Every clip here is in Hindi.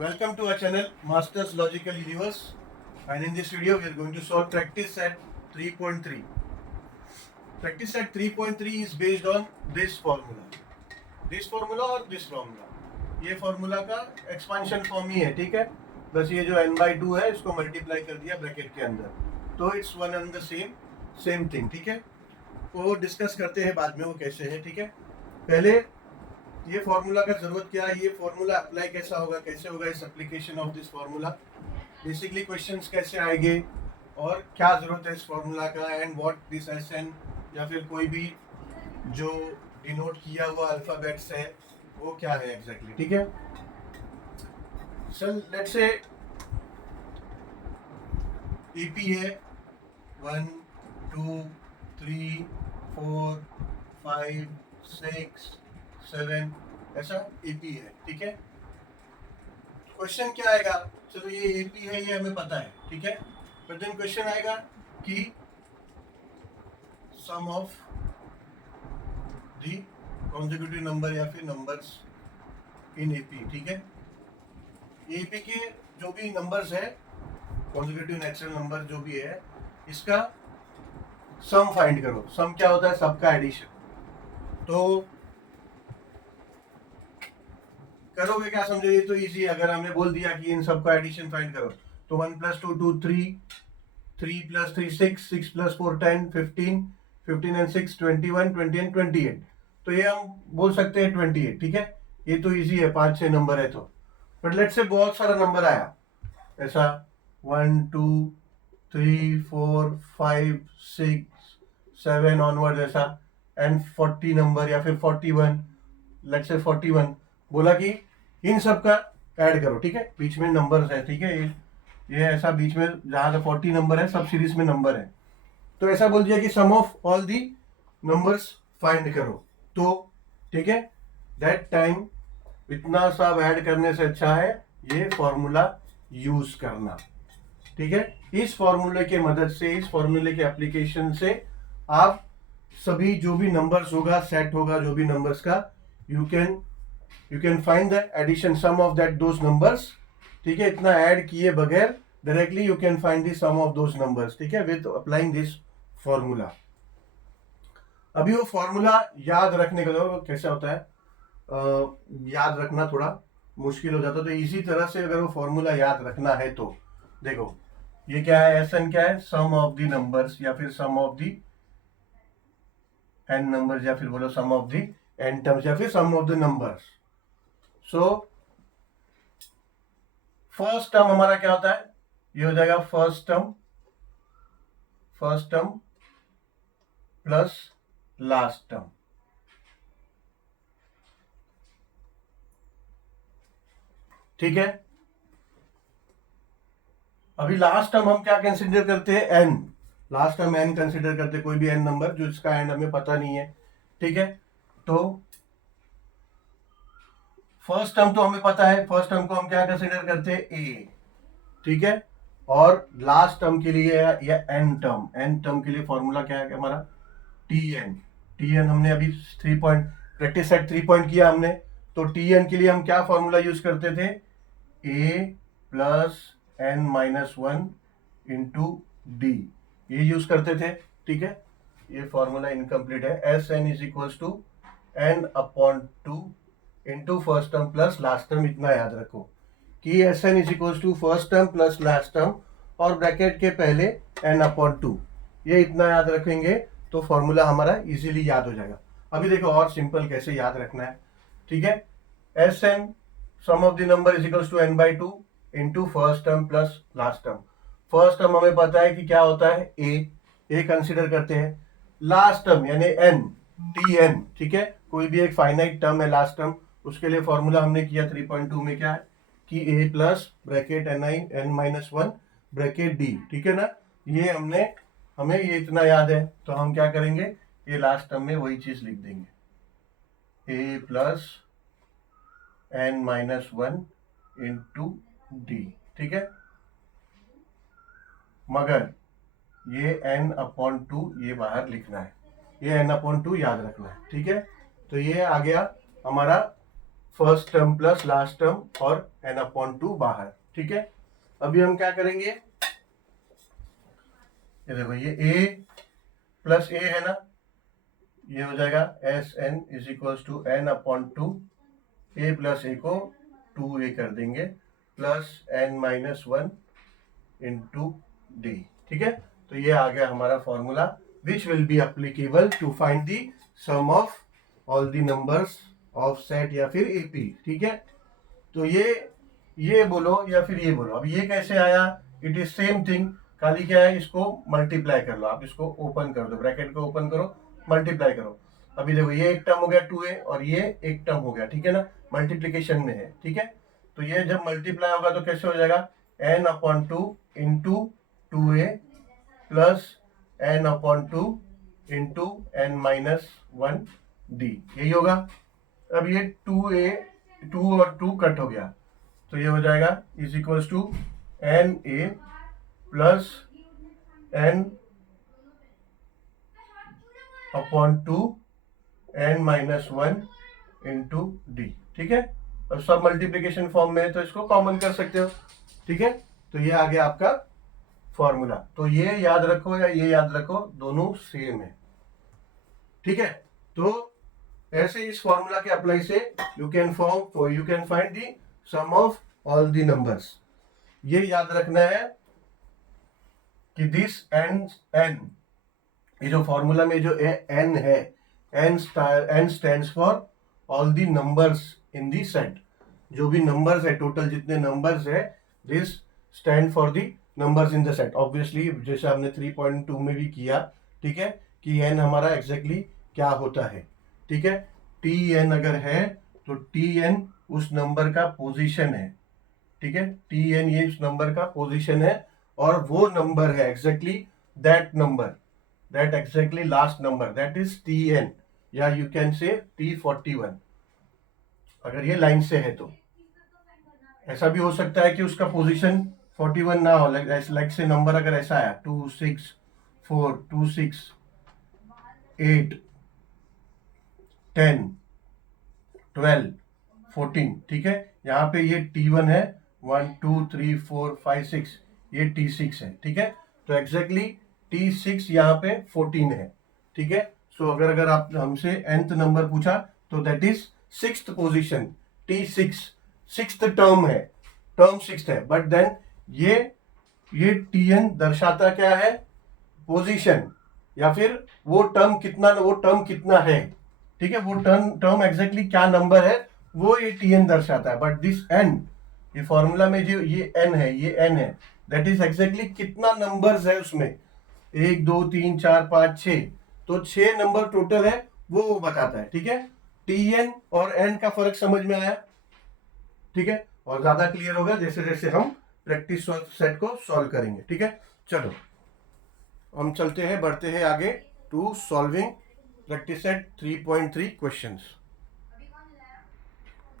Welcome to our channel Masters Logical Universe, and in this video we are going to solve practice set 3.3. Practice set 3.3 is based on this formula और this formula. ये formula का expansion form ही है, ठीक है. बस ये जो n/2 है इसको multiply कर दिया ब्रैकेट के अंदर, तो it's one and the same thing, ठीक है. वो डिस्कस करते हैं बाद में वो कैसे है, ठीक है. पहले ये फॉर्मूला का जरूरत क्या है, ये फॉर्मूला अप्लाई कैसा होगा, कैसे होगा इस application of this formula, basically questions कैसे आएंगे और क्या जरूरत है इस फॉर्मूला का, एंड व्हाट दिस एसएन या फिर कोई भी जो डिनोट किया हुआ अल्फाबेट्स है वो क्या है एग्जैक्टली, ठीक है. चल लेट्स से एपी है 1 2 3 4 5 6 7 ऐसा एपी है, ठीक है. क्वेश्चन क्या आएगा, चलो ये एपी है ये हमें पता है, ठीक है. बट देन क्वेश्चन आएगा कि sum of the consecutive number या फिर नंबर्स इन एपी, ठीक है. एपी के जो भी नंबर्स है, कॉन्जिक्यूटिव नेचुरल नंबर जो भी है, इसका सम फाइंड करो. सम क्या होता है, सबका एडिशन. तो करोगे क्या, समझो ये तो इजी है. अगर हमने बोल दिया कि इन सब का एडिशन फाइंड करो तो 1 + 2 2 3 3 + 3 6 6 + 4 10 15 15 and 6 21 20 and 28. तो ये हम बोल सकते हैं 28, ठीक है. ये तो इजी है, 5-6 नंबर है तो. बट लेट्स से बहुत सारा नंबर आया ऐसा 1 2 3 4 5 6 7 ऑनवर्ड ऐसा, एंड 40 नंबर या फिर 41, लेट्स से 41 बोला कि इन सब का ऐड करो, ठीक है. बीच में नंबर्स है, ठीक है. ये ऐसा बीच में जहां से 40 नंबर है सब सीरीज में नंबर है, तो ऐसा बोल दिया कि sum of all the numbers find करो. तो ठीक है, दैट टाइम इतना सब ऐड करने से अच्छा है ये फॉर्मूला यूज करना, ठीक है. इस फॉर्मूले के मदद से, इस फॉर्मूले के एप्लीकेशन से आप सभी जो भी नंबर्स होगा, सेट होगा जो भी नंबर्स का, you can find the addition sum of those numbers, ठीक है. इतना ऐड किए बगैर directly you can find the sum of those numbers, ठीक है, with applying this formula. अभी वो फॉर्मूला याद रखने का तो कैसे होता है, याद रखना थोड़ा मुश्किल हो जाता है. तो इसी तरह से अगर वो फॉर्मूला याद रखना है तो देखो ये क्या है, एसएन क्या है, सम ऑफ द नंबर्स या फिर sum of the n numbers या फिर बोलो sum of the n terms या फिर sum of the numbers. So first term हमारा क्या होता है, ये हो जाएगा first term plus last term, ठीक है. अभी लास्ट टर्म हम क्या कंसीडर करते हैं, n. Last term n consider करते हैं, कोई भी एन नंबर जो इसका एंड हमें पता नहीं है, ठीक है. तो फर्स्ट टर्म तो हमें पता है, फर्स्ट टर्म को हम क्या कंसीडर करते हैं, ए, ठीक है. और लास्ट टर्म के लिए या एन टर्म के लिए फॉर्मूला क्या है हमारा, टी एन हमने अभी 3 पॉइंट प्रैक्टिस सेट 3 पॉइंट किया हमने, तो टी एन के लिए हम क्या फॉर्मूला यूज करते थे, ए + n-1 × d, ये यूज करते थे, ठीक है. ये फॉर्मूला इनकम्प्लीट है. S n = n/2 into first term plus last term. इतना याद रखो कि S n = first term plus last term और ब्रैकेट के पहले n/2. ये इतना याद रखेंगे तो फॉर्मूला हमारा इजीली याद हो जाएगा. अभी देखो और सिंपल कैसे याद रखना है, ठीक है. S n sum of the number = n/2 into first term plus last term. First term हमें पता है कि क्या होता है, ए कंसिडर करते हैं. लास्ट टर्म यानी एन, टी एन, ठीक है. कोई भी एक फाइनाइट टर्म है लास्ट टर्म, उसके लिए फॉर्मूला हमने किया 3.2 में क्या है कि a plus bracket n-1 bracket d, ठीक है ना. ये हमें ये इतना याद है, तो हम क्या करेंगे, ये लास्ट टर्म में वही चीज लिख देंगे, ए प्लस n-1 इंटू डी, ठीक है. मगर ये n/2 ये बाहर लिखना है, ये n/2 याद रखना है, ठीक है. तो ये आ गया हमारा first term plus last term और n/2 बाहर। ठीक है, अभी हम क्या करेंगे, ये देखो ये a प्लस a है ना, ये हो जाएगा Sn is equals to n/2, a plus a को 2a कर देंगे प्लस n-1 इंटू डी। ठीक है, तो ये आ गया हमारा formula which will be applicable to find the sum of all the numbers of set या फिर एपी। ठीक है, तो ये बोलो या फिर ये बोलो, अब ये कैसे आया, इट इज सेम थिंग, खाली क्या है, इसको मल्टीप्लाई कर लो, आप इसको ओपन कर दो, ब्रैकेट को ओपन करो, मल्टीप्लाई करो। अभी देखो ये एक टर्म हो गया 2a और ये एक टर्म हो गया, ठीक है ना, मल्टीप्लीकेशन में है। ठीक है, तो ये जब मल्टीप्लाई होगा तो कैसे हो जाएगा, n/2 into 2a plus n/2 into n-1 D, यही होगा। अब ये 2 और 2 कट हो गया, तो ये हो जाएगा is equals to na plus n/2 n-1 into D. ठीक है, अब सब मल्टीप्लीकेशन फॉर्म में है तो इसको कॉमन कर सकते हो। ठीक है, तो ये आ गया आपका फॉर्मूला, तो ये याद रखो या ये याद रखो, दोनों सेम है। ठीक है, तो ऐसे इस फॉर्मूला के अप्लाई से you can find the sum of all the numbers. ये याद रखना है कि दिस n, ये जो फॉर्मूला में जो n है, n stands for all the numbers in the set. जो भी नंबर्स है, टोटल जितने नंबर्स है, this stand for the numbers in the set. Obviously जैसे हमने 3.2 में भी किया, ठीक है, कि n हमारा एग्जैक्टली क्या होता है। ठीक है, tn अगर है तो tn उस नंबर का पोजीशन है। ठीक है, tn ये उस नंबर का पोजीशन है और वो नंबर है exactly that number, that exactly last number, that is tn, या यू कैन से t41 अगर ये लाइन से है तो। ऐसा भी हो सकता है कि उसका पोजीशन 41 ना हो, लाइक से नंबर अगर ऐसा आया 2 6 4 2 6 8 10 12 14। ठीक है, यहाँ पे ये t1 है, 1 2 3 4 5 6, ये t6 है। ठीक है, तो एग्जैक्टली t6 यहाँ पे 14 है। ठीक है, सो अगर आप हमसे nth नंबर पूछा तो that is 6th position, t6 6th term है, टर्म 6th है, बट देन ये tn दर्शाता क्या है, पोजीशन, या फिर वो टर्म कितना है। ठीक है, वो टर्म एग्जैक्टली क्या नंबर है वो ये tn दर्शाता है, बट दिस n, ये फॉर्मूला में जो ये n है, दैट इज एग्जैक्टली कितना नंबर्स है उसमें, 1 2 3 4 5 6, तो 6 नंबर टोटल है वो बताता है। ठीक है, tn और n का फर्क समझ में आया। ठीक है, और ज्यादा क्लियर होगा जैसे जैसे हम प्रैक्टिस सेट को सॉल्व करेंगे। ठीक है, चलो हम चलते हैं, बढ़ते हैं आगे to solving practice set 3.3 questions.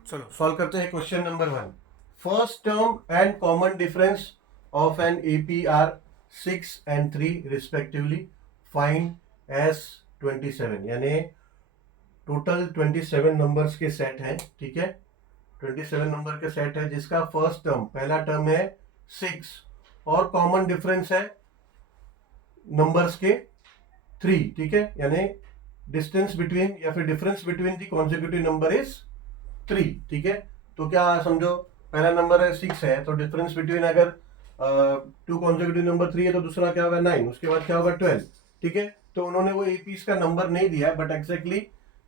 चलो सॉल्व करते हैं question number 1। First term and common difference of an AP are 6 and 3 respectively, find S27, यानी टोटल 27 नंबर्स के सेट हैं। ठीक है, 27 नंबर के सेट है जिसका फर्स्ट टर्म, पहला टर्म है 6 और कॉमन डिफरेंस है नंबर्स के 3। ठीक है, यानी डिस्टेंस बिटवीन या फिर difference between the consecutive number is 3। ठीक है, तो क्या समझो, पहला नंबर है 6 है, तो डिफरेंस बिटवीन अगर 2 कॉन्सेक्यूटिव नंबर 3 है तो दूसरा क्या होगा 9, उसके बाद क्या होगा 12। ठीक है, तो उन्होंने वो एपीस का नंबर नहीं दिया है, बट एग्जैक्टली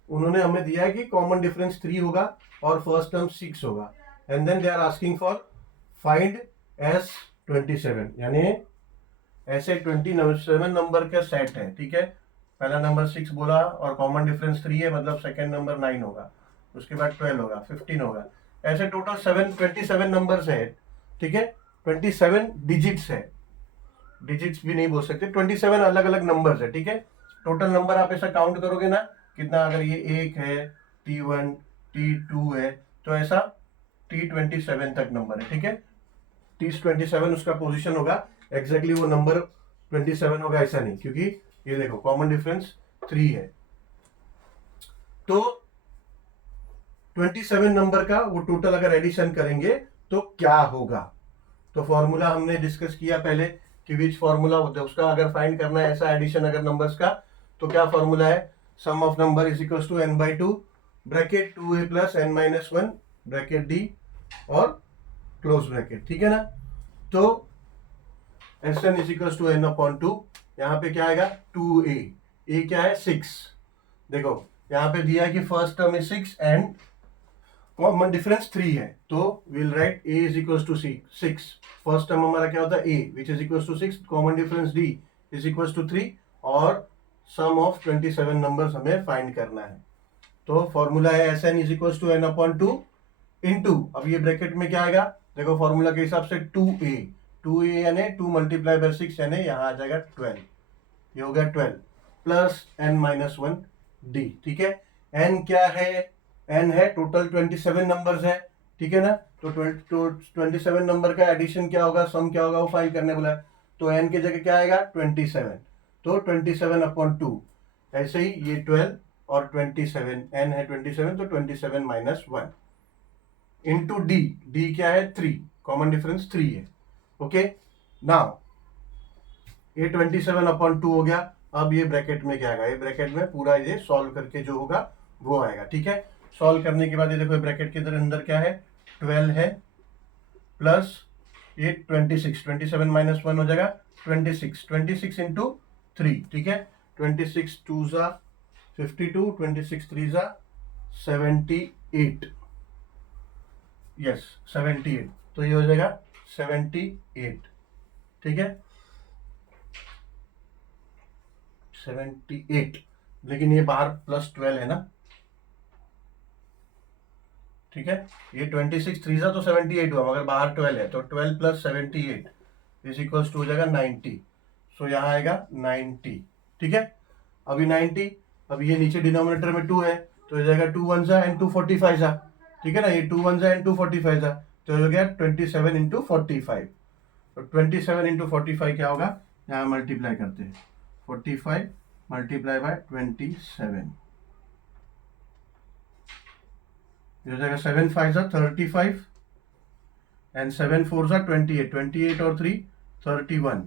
उन्होंने हमें दिया है कि कॉमन डिफरेंस 3 होगा और फर्स्ट टर्म 6 होगा, and then they are asking for find S27, यानी ऐसे 27 नंबर का सेट है। ठीक है, पहला नंबर 6 बोला और कॉमन डिफरेंस 3 है, मतलब सेकंड नंबर 9 होगा, उसके बाद 12 होगा, 15 होगा, ऐसे टोटल 27 नंबर्स है। ठीक है, 27 डिजिट्स है, डिजिट्स भी नहीं बोल सकते, 27 अलग अलग नंबर्स है। ठीक है, टोटल नंबर आप ऐसा काउंट करोगे ना, कितना, अगर ये 1 है, t1 t2 है, तो ऐसा t27 तक नंबर है। ठीक है, t27 उसका पोजीशन होगा, एग्जैक्टली वो नंबर 27 होगा ऐसा नहीं, क्योंकि ये देखो कॉमन डिफरेंस 3 है। तो 27 नंबर का वो टोटल अगर एडिशन करेंगे तो क्या होगा। तो फॉर्मूला हमने डिस्कस किया पहले कि विच फॉर्मूला होता है उसका, अगर फाइंड करना है ऐसा एडिशन अगर नंबर्स का, तो क्या फॉर्मूला है, sum of number is equal to n by 2 bracket 2a plus n minus 1 bracket d और क्लोज ब्रैकेट, ठीक है ना। तो Sn is equal to n upon 2, यहाँ पे क्या आएगा 2a, a क्या है 6, देखो यहाँ पे दिया है कि first term is 6 and common difference 3 है, तो will write a is equal to 6, first term हमारा क्या होता है a which is equal to 6, common difference d is equal to 3 और सम ऑफ 27 नंबर्स हमें फाइंड करना है। तो फॉर्मूला है Sn is equal to n upon 2 into, अब ये ब्रैकेट में क्या आएगा, देखो फॉर्मूला के हिसाब से 2a यानी 2 मल्टीप्लाई बाय 6 यानी यहाँ आ जाएगा 12, ये हो गया 12 प्लस n माइनस 1 d, ठीक है। n क्या है, n है टोटल 27 नंबर्स है, ठीक है ना। तो 27 नंबर का एडिशन क्या होगा, सम क्या होगा वो फाइंड करने बोला है, तो n की जगह क्या आएगा 27, तो 27 अपॉन 2, ऐसे ही ये 12 और 27, n है 27 तो 27 माइनस 1 इंटू d क्या है 3, कॉमन डिफरेंस 3 है, ओके। नाउ ये 27 अपॉन 2 हो गया, अब ये ब्रैकेट में क्या आएगा, ये ब्रैकेट में पूरा ये सॉल्व करके जो होगा वो आएगा, ठीक है। सॉल्व करने के बाद ये देखो ब्रैकेट के अंदर क्या है 12 है प्लस ये 26, 27 माइनस 1 हो जाएगा 26 इंटू 3, ठीक है। 26 2 जा 52, 26 3 जा 78, यस 78, तो ये हो जाएगा 78, ठीक है 78, लेकिन ये बाहर प्लस 12 है ना, ठीक है। ये 26 3 तो 78 हुआ, मगर बाहर 12 है, तो 12 प्लस 78 इज इक्वल टू हो जाएगा 90, सो यहाँ आएगा 90, ठीक है। अभी 90, अब ये नीचे डिनोमिनेटर में 2 है तो हो जाएगा 2 1 एंड 2 45 जा, ठीक है ना, ये 2 1 एंड 2 45 जा, तो हो गया 27 इंटू 45, तो 27 इंटू 45 क्या होगा, यहाँ मल्टीप्लाई करते हैं 45 मल्टीप्लाई बाय 27, ये हो जाएगा 7 5 जा 35 एंड 7 4 जा 28, 28 और 3 31,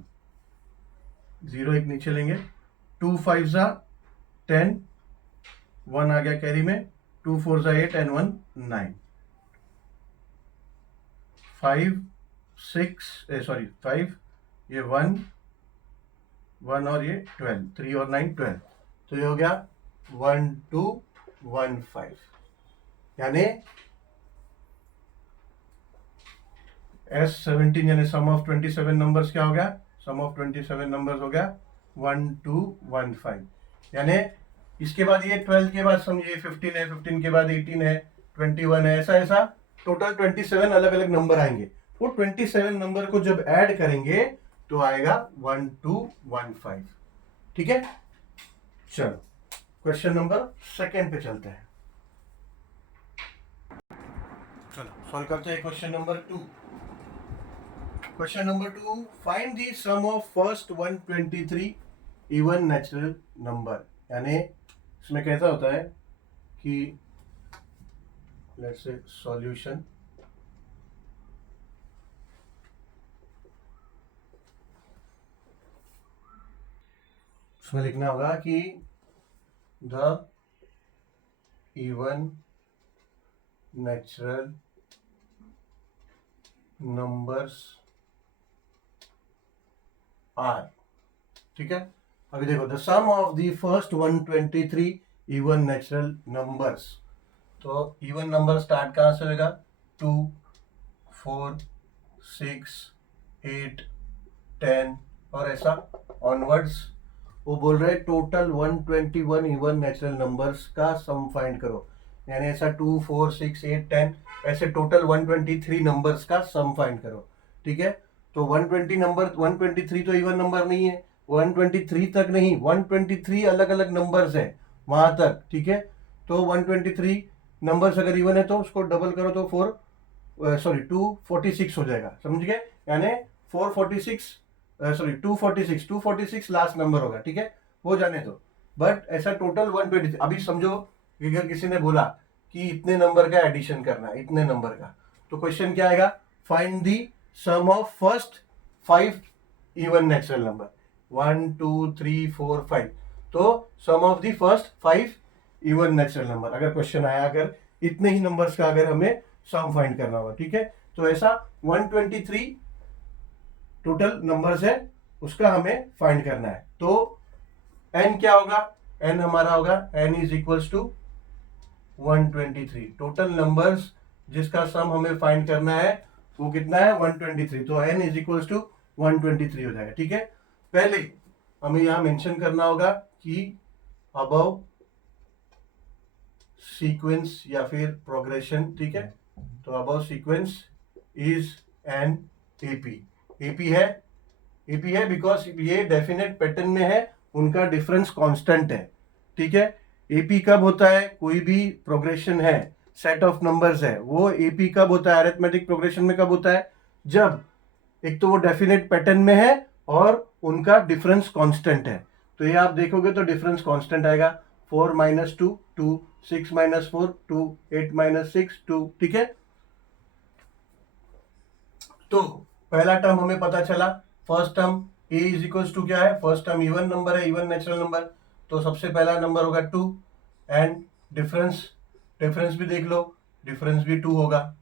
0 एक नीचे लेंगे, 2 5 जा 10, 1 आ गया कैरी में, 2 4 जा 8 एंड 1 9, 5 6 सॉरी 5, ये 1 1 और ये 12, 3 और 9 12, तो ये हो गया 1 2 1 5, यानी S17 यानी सम ऑफ 27 नंबर्स क्या हो गया, सम ऑफ 27 नंबर्स हो गया 1 2 1 5, यानी इसके बाद ये 12 के बाद सम ये 15 है, 15 के बाद 18 है, 21 है, ऐसा ऐसा टोटल 27 अलग अलग नंबर आएंगे, वो 27 नंबर को जब ऐड करेंगे तो आएगा 1 2 1 5, ठीक है। चलो क्वेश्चन नंबर सेकेंड पे चलते हैं, चलो सॉल्व करते हैं question number 2। Question number 2, find the sum of first 123 even natural number, यानी इसमें कैसा होता है कि लेट्स से सॉल्यूशन, इसमें लिखना होगा कि the even natural numbers are, ठीक है। अभी देखो the sum of the first 123 even natural numbers, तो इवन नंबर स्टार्ट कहाँ से होगा 2 4 6 8 10 और ऐसा ऑनवर्ड्स, वो बोल रहे टोटल 121 इवन नेचुरल नंबर्स का सम फाइंड करो, यानी ऐसा 2 4 6 8 10 ऐसे टोटल 123 नंबर्स का सम फाइंड करो, ठीक है। तो 120 नंबर 123 तो इवन नंबर नहीं है, 123 तक नहीं, 123 अलग अलग नंबर्स है वहां तक, ठीक है। तो 123 नंबर्स अगर इवन है तो उसको डबल करो तो 246 हो जाएगा, समझ गए, यानी 246 लास्ट नंबर होगा, ठीक है, वो जाने दो, बट ऐसा टोटल 123। अभी समझो कि अगर किसी ने बोला कि इतने नंबर का एडिशन करना है, इतने नंबर का। तो क्वेश्चन क्या आएगा, find the sum of first 5 even natural number, 1 2 3 4 5। तो sum of the first 5 even natural number, अगर क्वेश्चन आया, अगर इतने ही नंबर्स का अगर हमें सम फाइंड करना होगा, ठीक है। तो ऐसा 123 टोटल नंबर्स है, उसका हमें फाइंड करना है। तो n क्या होगा, n हमारा होगा n is equals to 123। Total numbers जिसका सम हमें फाइंड करना है वो कितना है, 123। तो n इज इक्वल्स टू 123 हो जाएगा, ठीक है। पहले हमें यहां मेंशन करना होगा कि अबव सीक्वेंस या फिर प्रोग्रेशन, ठीक है। तो above sequence is an AP. AP है बिकॉज ये डेफिनेट पैटर्न में है, उनका डिफरेंस कांस्टेंट है, ठीक है। एपी कब होता है, कोई भी प्रोग्रेशन है, सेट ऑफ नंबर्स है, वो एपी कब होता है, अरिथमेटिक प्रोग्रेशन में कब होता है, जब एक तो वो डेफिनेट पैटर्न में है और उनका डिफरेंस कांस्टेंट है। तो ये आप देखोगे तो डिफरेंस कांस्टेंट आएगा, 4 - 2 2, 6 - 4 2, 8 - 6 2, ठीक है। तो पहला टर्म हमें पता चला, first term a is equal to क्या है, फर्स्ट टर्म इवन नंबर है, इवन नेचुरल नंबर, तो सबसे पहला नंबर होगा 2, एंड डिफरेंस भी देख लो, डिफरेंस भी 2 होगा,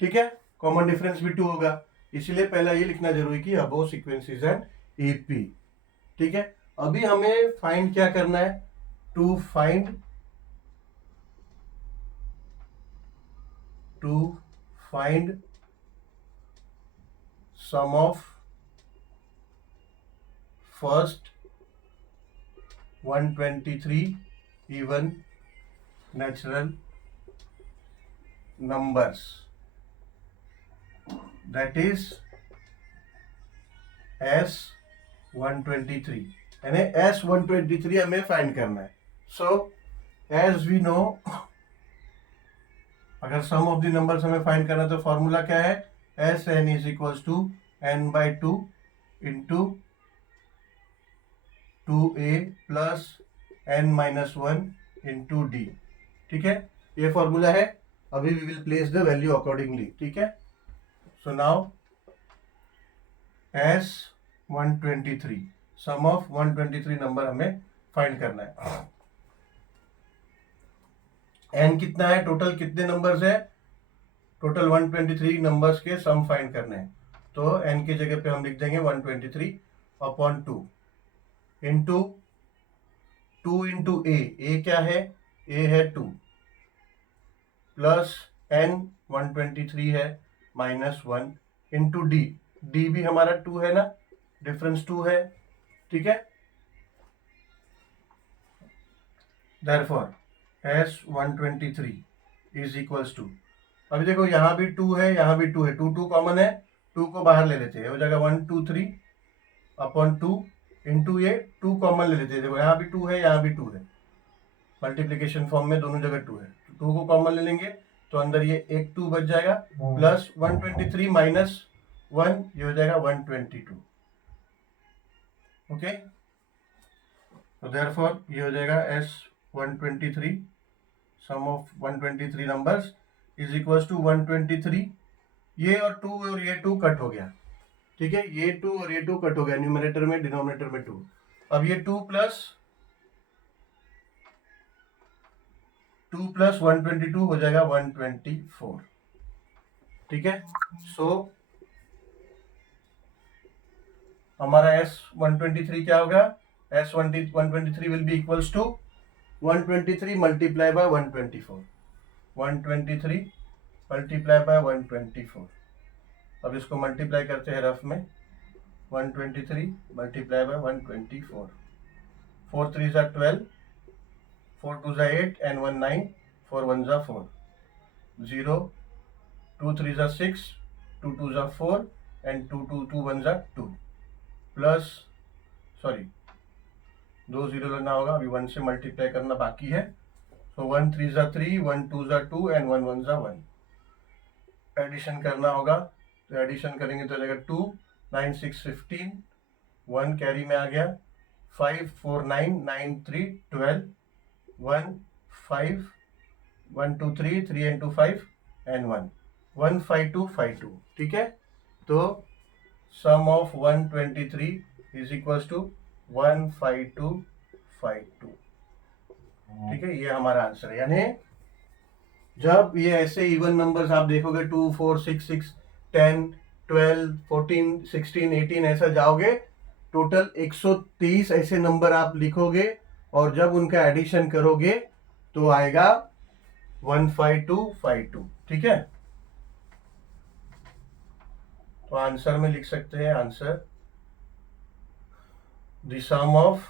ठीक है, कॉमन डिफरेंस भी 2 होगा। इसीलिए पहला ये लिखना जरूरी कि above sequence is an AP, ठीक है। अभी हमें फाइंड क्या करना है, to find sum of first 123 even natural numbers, that is S123, यानी S123 हमें फाइंड करना है। सो एज वी नो, अगर सम ऑफ द नंबर्स हमें फाइंड करना है तो फॉर्मूला क्या है, S n is equals to n/2 into 2a plus n-1 into D, ठीक है, ये फॉर्मूला है। अभी we will place the value accordingly, ठीक है। So now S123, sum of 123 number हमें फाइंड करना है। n कितना है, टोटल कितने नंबर्स है, टोटल 123 नंबर्स के सम फाइंड करने हैं। तो n की जगह पे हम लिख देंगे 123/2 इंटू 2 इंटू a क्या है, a है 2, प्लस n 123 है -1 इंटू d भी हमारा 2 है ना, डिफरेंस 2 है, ठीक है। Therefore S123 is equals to, अभी देखो यहाँ भी 2 है, यहाँ भी 2 है, 2 कॉमन है, 2 को बाहर ले लेते हैं, हो जाएगा 123/2 इंटू ये 2 कॉमन ले लेते हैं, देखो यहाँ भी 2 है, यहाँ भी 2 है, मल्टीप्लीकेशन फॉर्म में दोनों जगह 2 है, 2 को कॉमन ले लेंगे तो अंदर ये एक 2 बच जाएगा, प्लस 123 - 1 ये हो जाएगा 122, ओके। तो देयरफॉर ये हो जाएगा S123, sum of 123 numbers is equals to 123, ये और 2 और ये 2 कट हो गया, ठीक है, ये 2 और ये 2 कट हो गया, न्यूमरेटर में डिनोमिनेटर में 2, अब ये 2 प्लस 122 हो जाएगा 124, ठीक है। सो हमारा S123 क्या होगा, S123 will be equals to 123 multiply by 124, 123 multiply by 124। अब इसको मल्टीप्लाई करते हैं रफ में, 123 मल्टीप्लाई बाय 124, 4 3 ज़ा 12, 4 2 ज़ा 8 and 1 9, 4 1 ज़ा 4, 0 2 3 ज़ा 6, 2 2 ज़ा 4 and 2 2 2 1 ज़ा 2, प्लस सॉरी 2 0 लेना होगा, अभी 1 से मल्टीप्लाई करना बाकी है। सो 1 3 ज़ा 3, 1 2 ज़ा 2 and 1 1 ज़ा 1, एडिशन करना होगा, तो एडिशन करेंगे तो जाएगा 2 9 6 15, 1 कैरी में आ गया, 5 4 9 9 3 12, 1 5 1 2 3 3 and 2 5 and 1 1 5 2 5 2, ठीक है। तो sum of 123 is equals to 1 5 2 5 2, ठीक है। ये हमारा आंसर है। यानी जब ये ऐसे इवन नंबर्स आप देखोगे 2 4 6 6 10 12 14 16 18 ऐसा जाओगे, टोटल 130 ऐसे नंबर आप लिखोगे और जब उनका एडिशन करोगे तो आएगा 15252, ठीक है। तो आंसर में लिख सकते हैं, answer the sum of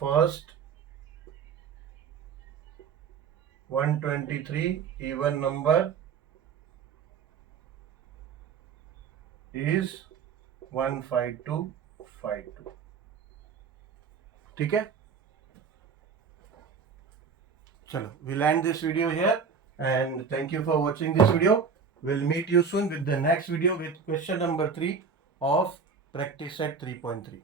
first 123 even number is 15252, ठीक है। चलो, we'll end this video here and thank you for watching this video. We'll meet you soon with the next video with question number 3 of practice set 3.3.